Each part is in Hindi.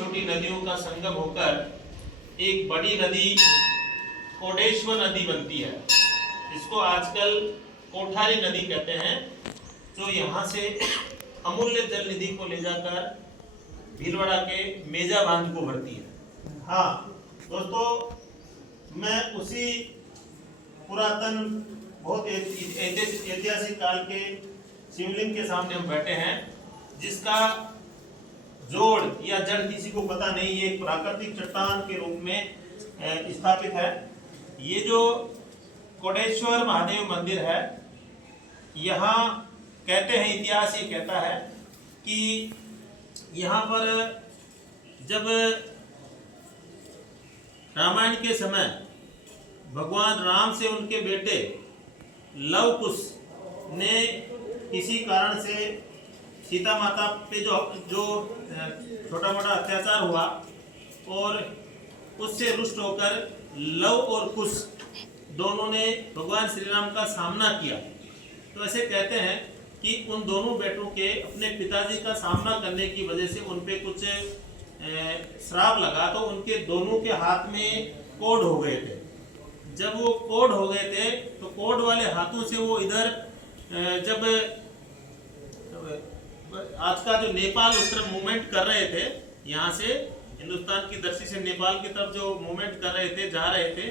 छोटी नदियों का संगम होकर एक बड़ी नदी कोटेश्वर नदी बनती है। इसको आजकल कोठारी नदी कहते हैं, जो यहाँ से अमूल्य जल निधि को ले जाकर भीलवाड़ा के मेजा बांध को भरती है। हाँ दोस्तों, मैं उसी पुरातन बहुत ऐतिहासिक काल के शिवलिंग के सामने हम बैठे हैं, जिसका जोड़ या जड़ किसी को पता नहीं। ये एक प्राकृतिक चट्टान के रूप में स्थापित है। ये जो कोटेश्वर महादेव मंदिर है, यहाँ कहते हैं, इतिहास ये कहता है कि यहाँ पर जब रामायण के समय भगवान राम से उनके बेटे लव कुश ने किसी कारण से सीता माता पे जो छोटा मोटा अत्याचार हुआ और उससे रुष्ट होकर लव और कुश दोनों ने भगवान श्री राम का सामना किया। तो ऐसे कहते हैं कि उन दोनों बेटों के अपने पिताजी का सामना करने की वजह से उन पे कुछ श्राप लगा, तो उनके दोनों के हाथ में कोढ़ हो गए थे। जब वो कोढ़ हो गए थे तो कोढ़ वाले हाथों से वो इधर जब आज का जो नेपाल उस तरफ मूवमेंट कर रहे थे, यहाँ से हिंदुस्तान की धरती से नेपाल की तरफ जो मूवमेंट कर रहे थे, जा रहे थे,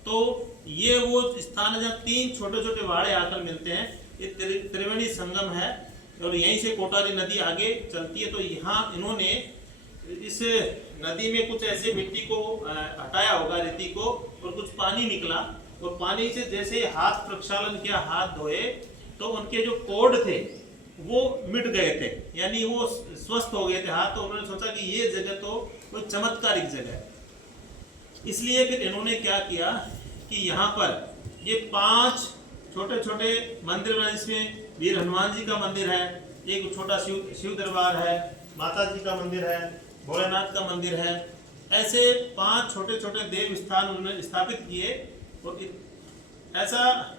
तो ये वो स्थान है जहाँ तीन छोटे छोटे वाड़े आकर मिलते हैं। ये त्रिवेणी संगम है और यहीं से कोटारी नदी आगे चलती है। तो यहाँ इन्होंने इस नदी में कुछ ऐसे मिट्टी को हटाया होगा, रेती को, और कुछ पानी निकला, और पानी से जैसे हाथ प्रक्षालन किया, हाथ धोए, तो उनके जो कोढ़ थे वो मिट गए थे, यानी वो स्वस्थ हो गए थे हाथ। तो उन्होंने सोचा कि ये जगह तो कोई चमत्कारिक जगह है। इसलिए फिर इन्होंने क्या किया कि यहाँ पर ये 5 छोटे छोटे मंदिर बने, जिसमें वीर हनुमान जी का मंदिर है, एक छोटा शिव दरबार है, माता जी का मंदिर है, भोलेनाथ का मंदिर है। ऐसे 5 छोटे छोटे देव स्थान उन्होंने स्थापित किए। और ऐसा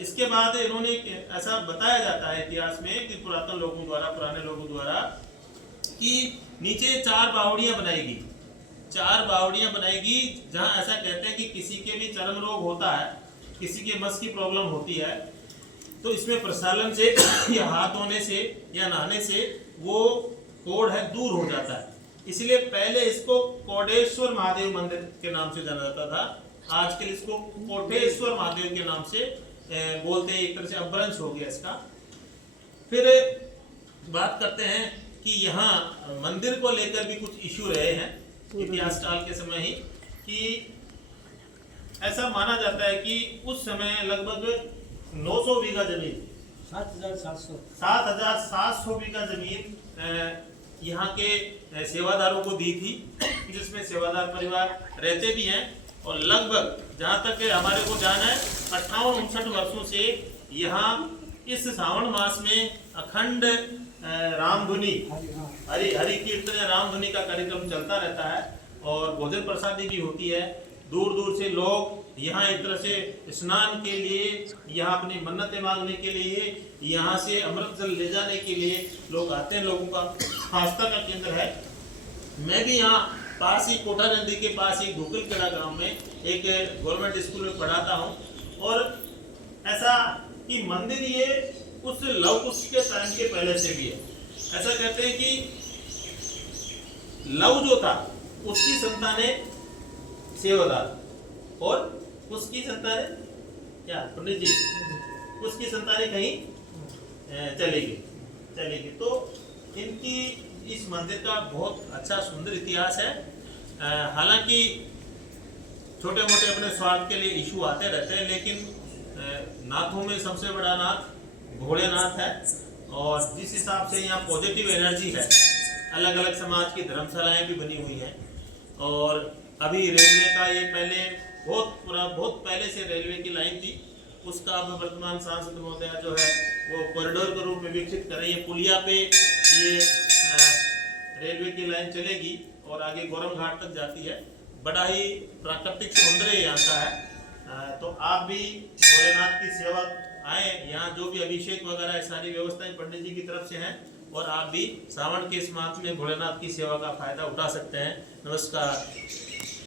इसके बाद इन्होंने, ऐसा बताया जाता है इतिहास में कि पुरातन लोगों द्वारा, पुराने लोगों द्वारा, कि नीचे 4 बावड़ियां बनाएगी, 4 बावड़ियां बनाएगी, जहां ऐसा कहते हैं कि किसी के भी चर्म रोग होता है, किसी के बस की प्रॉब्लम होती है, तो इसमें प्रसालन से या हाथ धोने से या नहाने से वो कोढ़ है दूर हो जाता है। इसलिए पहले इसको कोटेश्वर महादेव मंदिर के नाम से जाना जाता था। आजकल इसको कोटेश्वर महादेव के नाम से बोलते हैं। एक तरह से अपभ्रंश हो गया इसका। फिर बात करते हैं कि यहाँ मंदिर को लेकर भी कुछ इश्यू रहे हैं इतिहास काल के समय ही, कि ऐसा माना जाता है कि उस समय लगभग 900 बीघा जमीन, 7,700 बीघा जमीन यहाँ के सेवादारों को दी थी, जिसमें सेवादार परिवार रहते भी हैं। और लगभग जहाँ तक हमारे को जाना है 58-59 वर्षों से यहाँ इस श्रावण मास में अखंड रामधुनी, हरि कीर्तन या रामधुनी का कार्यक्रम चलता रहता है, और भोजन प्रसादी भी होती है। दूर दूर से लोग यहाँ एक तरह से स्नान के लिए, यहाँ अपनी मन्नतें मांगने के लिए, यहाँ से अमृत जल ले जाने के लिए लोग आते हैं। लोगों का आस्था का केंद्र है। मैं भी यहाँ पास ही, कोटा नदी के पास ही घोकलखेड़ा गांव में एक गवर्नमेंट स्कूल में पढ़ाता हूँ। और ऐसा कि मंदिर ये उस लव कुश के टाइम के पहले से भी है। ऐसा कहते हैं कि लव जो था उसकी संतानें सेवादार, और उसकी संतानें क्या पंडित जी, उसकी संतानें कहीं चलेगी। तो इनकी इस मंदिर का बहुत अच्छा सुंदर इतिहास है। हालांकि छोटे मोटे अपने स्वार्थ के लिए इशू आते रहते हैं, लेकिन नाथों में सबसे बड़ा नाथ भोलेनाथ है। और जिस हिसाब से यहाँ पॉजिटिव एनर्जी है, अलग अलग समाज की धर्मशालाएं भी बनी हुई हैं। और अभी रेलवे का ये पहले बहुत पहले से रेलवे की लाइन थी, उसका अब वर्तमान सांसद महोदय जो है वो कॉरिडोर के रूप में विकसित कर रही है। पुलिया पे ये रेलवे की लाइन चलेगी और आगे गौरम घाट तक जाती है। बड़ा ही प्राकृतिक सौंदर्य यहाँ का है। तो आप भी भोलेनाथ की सेवा आए, यहाँ जो भी अभिषेक वगैरह सारी व्यवस्थाएं पंडित जी की तरफ से हैं, और आप भी सावन के इस माह में भोलेनाथ की सेवा का फायदा उठा सकते हैं। नमस्कार।